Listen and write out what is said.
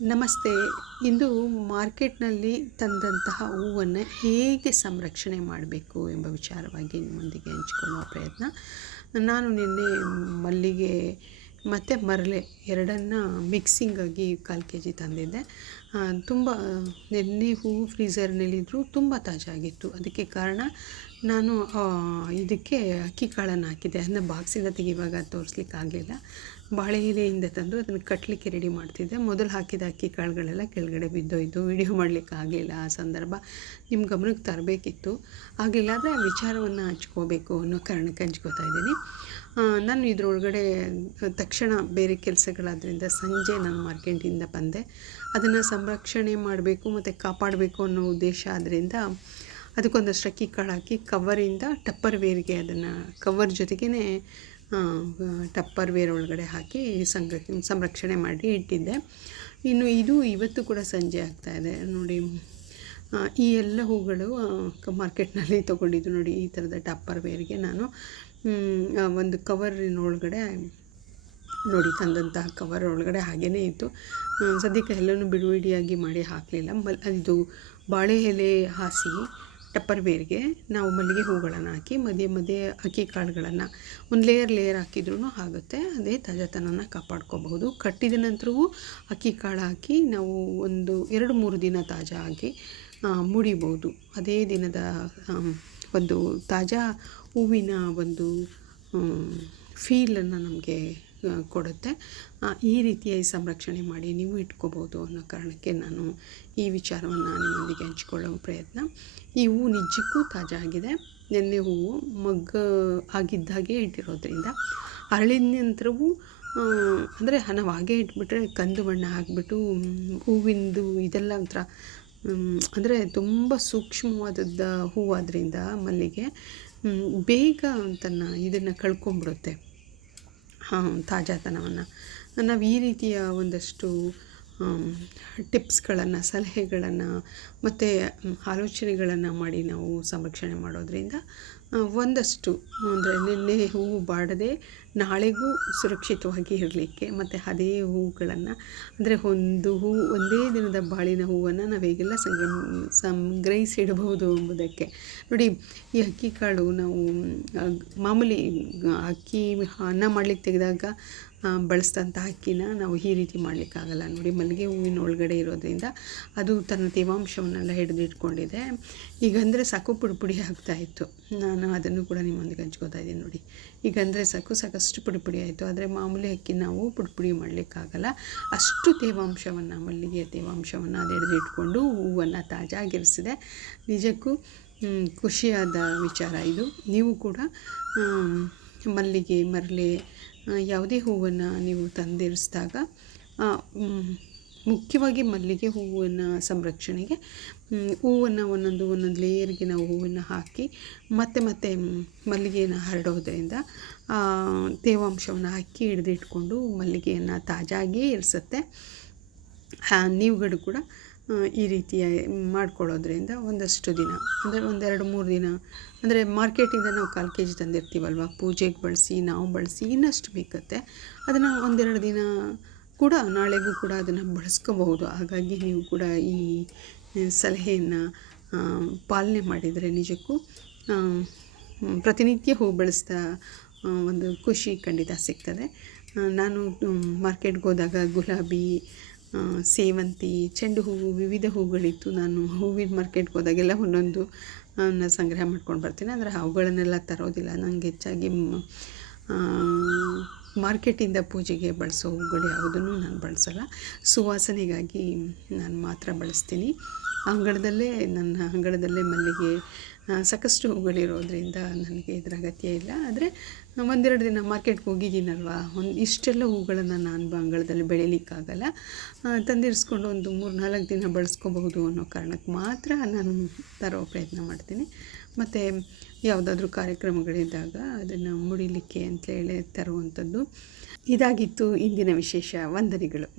ನಮಸ್ತೆ. ಇಂದು ಮಾರ್ಕೆಟ್ನಲ್ಲಿ ತಂದಂತಹ ಹೂವನ್ನು ಹೇಗೆ ಸಂರಕ್ಷಣೆ ಮಾಡಬೇಕು ಎಂಬ ವಿಚಾರವಾಗಿ ನಿಮ್ಮೊಂದಿಗೆ ಹಂಚಿಕೊಳ್ಳುವ ಪ್ರಯತ್ನ. ನಾನು ನಿನ್ನೆ ಮಲ್ಲಿಗೆ ಮತ್ತು ಮರಳೆ ಎರಡನ್ನು ಮಿಕ್ಸಿಂಗಾಗಿ 1/4 kg ತಂದಿದ್ದೆ. ತುಂಬ ನಿನ್ನೆ ಹೂವು ಫ್ರೀಝರ್ನಲ್ಲಿದ್ದರೂ ತುಂಬ ತಾಜಾಗಿತ್ತು. ಅದಕ್ಕೆ ಕಾರಣ ನಾನು ಇದಕ್ಕೆ ಅಕ್ಕಿ ಕಾಳನ್ನು ಹಾಕಿದ್ದೆ. ಅದನ್ನ ಬಾಕ್ಸಿಂದ ತೆಗೆಯುವಾಗ ತೋರಿಸ್ಲಿಕ್ಕಾಗಲಿಲ್ಲ. ಬಾಳೆ ಎಲೆಯಿಂದ ತಂದು ಅದನ್ನು ಕಟ್ಟಲಿಕ್ಕೆ ರೆಡಿ ಮಾಡ್ತಿದ್ದೆ. ಮೊದಲು ಹಾಕಿದ ಅಕ್ಕಿ ಕಾಳುಗಳೆಲ್ಲ ಕೆಳಗಡೆ ಬಿದ್ದೋಯ್ತು. ವಿಡಿಯೋ ಮಾಡಲಿಕ್ಕೆ ಆಗಲಿಲ್ಲ. ಆ ಸಂದರ್ಭ ನಿಮ್ಮ ಗಮನಕ್ಕೆ ತರಬೇಕಿತ್ತು. ಆಗಲಿಲ್ಲ ಆದರೆ ಆ ವಿಚಾರವನ್ನು ಹಂಚ್ಕೋಬೇಕು ಅನ್ನೋ ಕಾರಣಕ್ಕೆ ಹಂಚ್ಕೋತಾ ಇದ್ದೀನಿ. ನಾನು ಇದರೊಳಗಡೆ ತಕ್ಷಣ ಬೇರೆ ಕೆಲಸಗಳಾದ್ರಿಂದ ಸಂಜೆ ನಾನು ಮಾರ್ಕೆಟಿಂದ ಬಂದೆ. ಅದನ್ನು ಸಂರಕ್ಷಣೆ ಮಾಡಬೇಕು ಮತ್ತು ಕಾಪಾಡಬೇಕು ಅನ್ನೋ ಉದ್ದೇಶ ಆದ್ದರಿಂದ ಅದಕ್ಕೊಂದಷ್ಟು ಅಕ್ಕಿ ಕಾಳು ಹಾಕಿ ಕವರಿಂದ ಟಪ್ಪರ್ ವೇರ್ಗೆ ಅದನ್ನು ಕವರ್ ಜೊತೆಗೇ ಟಪ್ಪರ್ ವೇರ್ ಒಳಗಡೆ ಹಾಕಿ ಸಂರಕ್ಷಣೆ ಮಾಡಿ ಇಟ್ಟಿದ್ದೆ. ಇನ್ನು ಇದು ಇವತ್ತು ಕೂಡ ಸಂಜೆ ಆಗ್ತಾಯಿದೆ ನೋಡಿ. ಈ ಎಲ್ಲ ಹೂಗಳು ಮಾರ್ಕೆಟ್ನಲ್ಲಿ ತೊಗೊಂಡಿದ್ದು ನೋಡಿ. ಈ ಥರದ ಟಪ್ಪರ್ ವೇರ್ಗೆ ನಾನು ಒಂದು ಕವರಿನೊಳಗಡೆ ನೋಡಿ, ತಂದಂತಹ ಕವರ್ ಒಳಗಡೆ ಹಾಗೇ ಇತ್ತು. ಸದ್ಯಕ್ಕೆ ಎಲ್ಲನೂ ಬಿಡಿಯಾಗಿ ಮಾಡಿ ಹಾಕಲಿಲ್ಲ. ಇದು ಬಾಳೆ ಎಲೆ ಹಾಸಿ ಟಪ್ಪರ್ ವೇರ್ಗೆ ನಾವು ಮಲ್ಲಿಗೆ ಹೂಗಳನ್ನು ಹಾಕಿ ಮಧ್ಯೆ ಅಕ್ಕಿ ಕಾಳುಗಳನ್ನು ಒಂದು ಲೇಯರ್ ಹಾಕಿದ್ರೂ ಆಗುತ್ತೆ. ಅದೇ ತಾಜಾತನನ ಕಾಪಾಡ್ಕೋಬಹುದು. ಕಟ್ಟಿದ ನಂತರವೂ ಅಕ್ಕಿ ಕಾಳು ಹಾಕಿ ನಾವು ಒಂದು 2-3 ದಿನ ತಾಜಾ ಆಗಿ ಮುಡಿಬೋದು. ಅದೇ ದಿನದ ಒಂದು ತಾಜಾ ಹೂವಿನ ಒಂದು ಫೀಲನ್ನು ನಮಗೆ ಕೊಡುತ್ತೆ. ಈ ರೀತಿಯಾಗಿ ಸಂರಕ್ಷಣೆ ಮಾಡಿ ನೀವು ಇಟ್ಕೋಬೋದು ಅನ್ನೋ ಕಾರಣಕ್ಕೆ ನಾನು ಈ ವಿಚಾರವನ್ನು ನಿಮ್ಮೊಂದಿಗೆ ಹಂಚಿಕೊಳ್ಳುವ ಪ್ರಯತ್ನ. ಈ ಹೂವು ನಿಜಕ್ಕೂ ತಾಜಾ ಆಗಿದೆ. ನೆನ್ನೆ ಹೂವು ಆಗಿದ್ದಾಗೆ ಇಟ್ಟಿರೋದ್ರಿಂದ ಅರಳಿದ ನಂತರವೂ ಅಂದರೆ ನಾವು ಹಾಗೆ ಇಟ್ಬಿಟ್ರೆ ಕಂದು ಬಣ್ಣ ಆಗಿಬಿಟ್ಟು ಹೂವಿಂದು ಇದೆಲ್ಲ ಒಂಥರ ಅಂದರೆ ತುಂಬ ಸೂಕ್ಷ್ಮವಾದದ್ದ ಹೂವಾದ್ರಿಂದ ಮಲ್ಲಿಗೆ ಬೇಗ ಇದನ್ನು ಕಳ್ಕೊಂಬಿಡುತ್ತೆ ತಾಜಾತನವನ್ನು. ನಾವು ಈ ರೀತಿಯ ಒಂದಷ್ಟು ಟಿಪ್ಸ್ಗಳನ್ನು, ಸಲಹೆಗಳನ್ನು ಮತ್ತು ಆಲೋಚನೆಗಳನ್ನು ಮಾಡಿ ನಾವು ಸಂರಕ್ಷಣೆ ಮಾಡೋದ್ರಿಂದ ಒಂದಷ್ಟು ಅಂದರೆ ನಿನ್ನೆ ಹೂವು ಬಾಡದೆ ನಾಳೆಗೂ ಸುರಕ್ಷಿತವಾಗಿ ಇರಲಿಕ್ಕೆ ಮತ್ತು ಅದೇ ಹೂವುಗಳನ್ನು ಅಂದರೆ ಒಂದೇ ದಿನದ ಬಾಳಿನ ಹೂವನ್ನು ನಾವು ಹೇಗೆಲ್ಲ ಸಂಗ್ರಹಿಸಿಡಬಹುದು ಎಂಬುದಕ್ಕೆ ನೋಡಿ. ಈ ಅಕ್ಕಿ ಕಾಳು ನಾವು ಮಾಮೂಲಿ ಅಕ್ಕಿ ಅನ್ನ ಮಾಡಲಿಕ್ಕೆ ತೆಗೆದಾಗ ಬಳಸಿದಂಥ ಅಕ್ಕಿನ ನಾವು ಈ ರೀತಿ ಮಾಡಲಿಕ್ಕಾಗಲ್ಲ ನೋಡಿ. ಮಲ್ಲಿಗೆ ಹೂವಿನ ಒಳಗಡೆ ಇರೋದ್ರಿಂದ ಅದು ತನ್ನ ತೇವಾಂಶವನ್ನೆಲ್ಲ ಹಿಡಿದಿಟ್ಕೊಂಡಿದೆ. ಈಗಂದರೆ ಸಾಕು ಪುಡಿ ಆಗ್ತಾಯಿತ್ತು. ನಾನು ಅದನ್ನು ಕೂಡ ನಿಮ್ಮೊಂದಿಗೆ ಹಂಚ್ಕೋತಾ ಇದ್ದೀನಿ ನೋಡಿ. ಈಗಂದರೆ ಸಾಕಷ್ಟು ಪುಡಿ ಆಯಿತು. ಆದರೆ ಮಾಮೂಲಿ ಅಕ್ಕಿ ನಾವು ಪುಡಿ ಮಾಡಲಿಕ್ಕಾಗಲ್ಲ. ಅಷ್ಟು ತೇವಾಂಶವನ್ನು, ಮಲ್ಲಿಗೆಯ ತೇವಾಂಶವನ್ನು ಅದು ಹಿಡಿದಿಟ್ಕೊಂಡು ಹೂವನ್ನು ತಾಜಾಗಿರಿಸಿದೆ. ನಿಜಕ್ಕೂ ಖುಷಿಯಾದ ವಿಚಾರ ಇದು. ನೀವು ಕೂಡ ಮಲ್ಲಿಗೆ, ಮರಳೆ ಯಾವುದೇ ಹೂವನ್ನು ನೀವು ತಂದಿರಿಸಿದಾಗ ಮುಖ್ಯವಾಗಿ ಮಲ್ಲಿಗೆ ಹೂವಿನ ಸಂರಕ್ಷಣೆಗೆ ಹೂವನ್ನು ಒಂದೊಂದು ಲೇಯರ್ಗೆ ನಾವು ಹೂವನ್ನು ಹಾಕಿ ಮತ್ತೆ ಮಲ್ಲಿಗೆಯನ್ನು ಹರಡೋದ್ರಿಂದ ತೇವಾಂಶವನ್ನು ಅಕ್ಕಿ ಹಿಡಿದಿಟ್ಕೊಂಡು ಮಲ್ಲಿಗೆಯನ್ನು ತಾಜಾಗಿ ಇರಿಸುತ್ತೆ. ನೀವುಗಳು ಕೂಡ ಈ ರೀತಿಯ ಮಾಡ್ಕೊಳ್ಳೋದ್ರಿಂದ ಒಂದಷ್ಟು ದಿನ ಅಂದರೆ 2-3 ದಿನ ಅಂದರೆ ಮಾರ್ಕೆಟಿಂದ ನಾವು 1/4 kg ತಂದಿರ್ತೀವಲ್ವ, ಪೂಜೆಗೆ ಬಳಸಿ ನಾವು ಬಳಸಿ ಇನ್ನಷ್ಟು ಬೇಕತ್ತೆ. ಅದನ್ನು 1-2 ದಿನ ಕೂಡ ನಾಳೆಗೂ ಕೂಡ ಅದನ್ನು ಬಳಸ್ಕೋಬಹುದು. ಹಾಗಾಗಿ ನೀವು ಕೂಡ ಈ ಸಲಹೆಯನ್ನು ಪಾಲನೆ ಮಾಡಿದರೆ ನಿಜಕ್ಕೂ ಪ್ರತಿನಿತ್ಯ ಹೂ ಬೆಳೆಸ್ತಾ ಒಂದು ಖುಷಿ ಖಂಡಿತ ಸಿಗ್ತದೆ. ನಾನು ಮಾರ್ಕೆಟ್ಗೆ ಹೋದಾಗ ಗುಲಾಬಿ, ಸೇವಂತಿ, ಚೆಂಡು ಹೂವು, ವಿವಿಧ ಹೂಗಳಿತ್ತು. ನಾನು ಹೂವಿನ ಮಾರ್ಕೆಟ್ಗೆ ಹೋದಾಗೆಲ್ಲ ಒಂದೊಂದು ಸಂಗ್ರಹ ಮಾಡ್ಕೊಂಡು ಬರ್ತೀನಿ. ಆದರೆ ಅವುಗಳನ್ನೆಲ್ಲ ತರೋದಿಲ್ಲ. ನನಗೆ ಹೆಚ್ಚಾಗಿ ಮಾರ್ಕೆಟಿಂದ ಪೂಜೆಗೆ ಬಳಸೋ ಹೂಗಳು ಯಾವುದನ್ನು ನಾನು ಬಳಸಲ್ಲ. ಸುವಾಸನೆಗಾಗಿ ನಾನು ಮಾತ್ರ ಬಳಸ್ತೀನಿ. ನನ್ನ ಅಂಗಳದಲ್ಲೇ ಮಲ್ಲಿಗೆ ಸಾಕಷ್ಟು ಹೂಗಳಿರೋದ್ರಿಂದ ನನಗೆ ಇದರ ಅಗತ್ಯ ಇಲ್ಲ. ಆದರೆ 1-2 ದಿನ ಮಾರ್ಕೆಟ್ಗೆ ಹೋಗಿದ್ದೀನಲ್ವ, ಇಷ್ಟೆಲ್ಲ ಹೂಗಳನ್ನು ನಾನು ಅಂಗಳದಲ್ಲಿ ಬೆಳೀಲಿಕ್ಕಾಗಲ್ಲ. ತಂದಿರಿಸ್ಕೊಂಡು ಒಂದು 3-4 ದಿನ ಬಳಸ್ಕೋಬಹುದು ಅನ್ನೋ ಕಾರಣಕ್ಕೆ ಮಾತ್ರ ನಾನು ತರೋ ಪ್ರಯತ್ನ ಮಾಡ್ತೀನಿ. ಮತ್ತು ಯಾವುದಾದ್ರೂ ಕಾರ್ಯಕ್ರಮಗಳಿದ್ದಾಗ ಅದನ್ನು ಮುಡಿಲಿಕ್ಕೆ ಅಂತೇಳಿ ತರುವಂಥದ್ದು. ಇದಾಗಿತ್ತು ಇಂದಿನ ವಿಶೇಷ. ವಂದನೆಗಳು.